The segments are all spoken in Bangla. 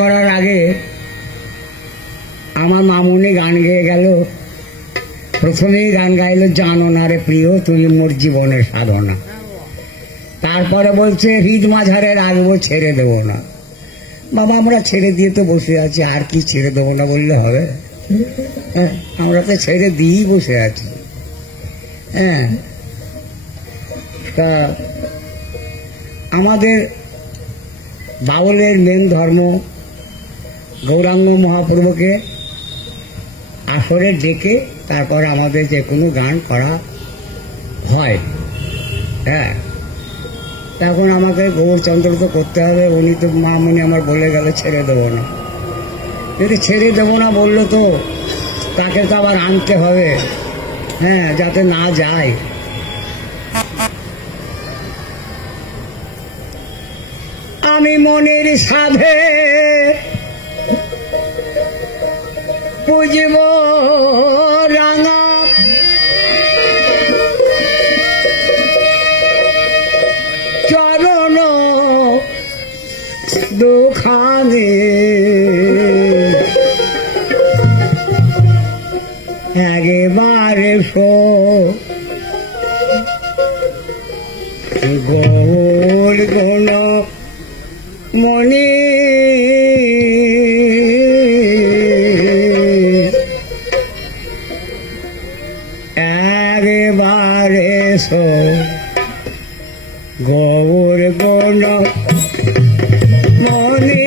করার আগে আমার মামুনি গান গেয়ে গেল। প্রথমেই গান গাইল, জানো না রে প্রিয় তুমি মোর জীবনের সাধনা। তারপরে বলছে, হৃদ মাঝারে রাখবো, ছেড়ে দেবো না। বাবা, আমরা ছেড়ে দিয়ে তো বসে আছি, আর কি ছেড়ে দেবো না বললে হবে? হ্যাঁ, আমরা তো ছেড়ে দিয়েই বসে আছি। হ্যাঁ, তা আমাদের বাউলের মেন ধর্ম গৌরাঙ্গ মহাপ্রভুকে আসরে ডেকে তারপর আমাদের যে কোনো গান করা হয়। হ্যাঁ, এখন আমাকে গৌরচন্দ্র তো করতে হবে। উনি তো মামুনি আমার বলে গেল ছেড়ে দেবো না। যদি ছেড়ে দেবো না বললো তো তাকে তো আবার আনতে হবে, হ্যাঁ, যাতে না যায়। আমি মনের সাধে পুজিব রাঙা চরণ দুখানে, একেবারে গৌর গুণ মনি একবারে গৌর গুণ মনি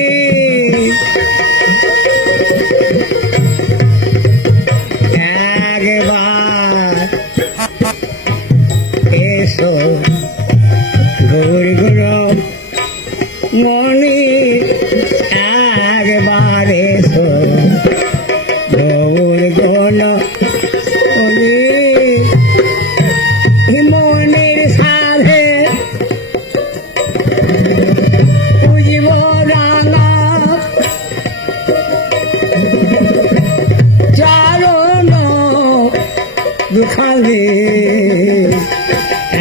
একবার এসো গৌর গুণ মনি একবার এসো গৌর গুণ মনি। মনের সাধে পুজিব রাঙা চরণ দুখানে,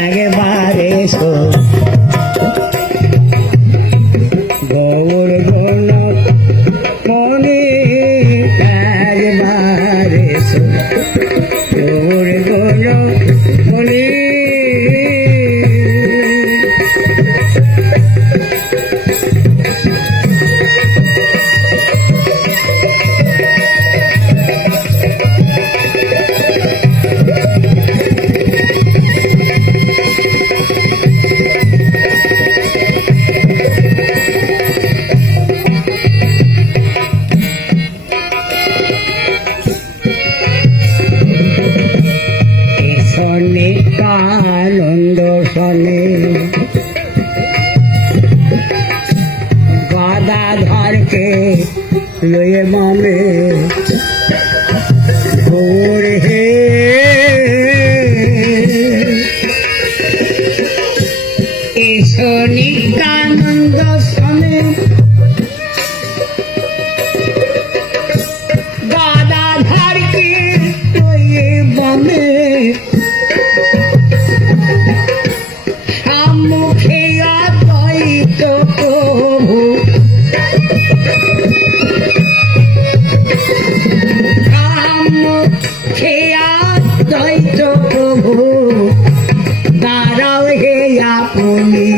একবার এসো গৌর গুণ মনি, একবার এসো গৌর গুণ মনি। আনন্দ শনে গদাধরকে লয়ে মামে ঘোর হে, এসো নিত্যানন্দ শনে গদাধরকে লয়ে মামে সম্মুখে অদ্বৈত প্রভু, সম্মুখে অদ্বৈত প্রভু, দাঁড়াও হে আপনি।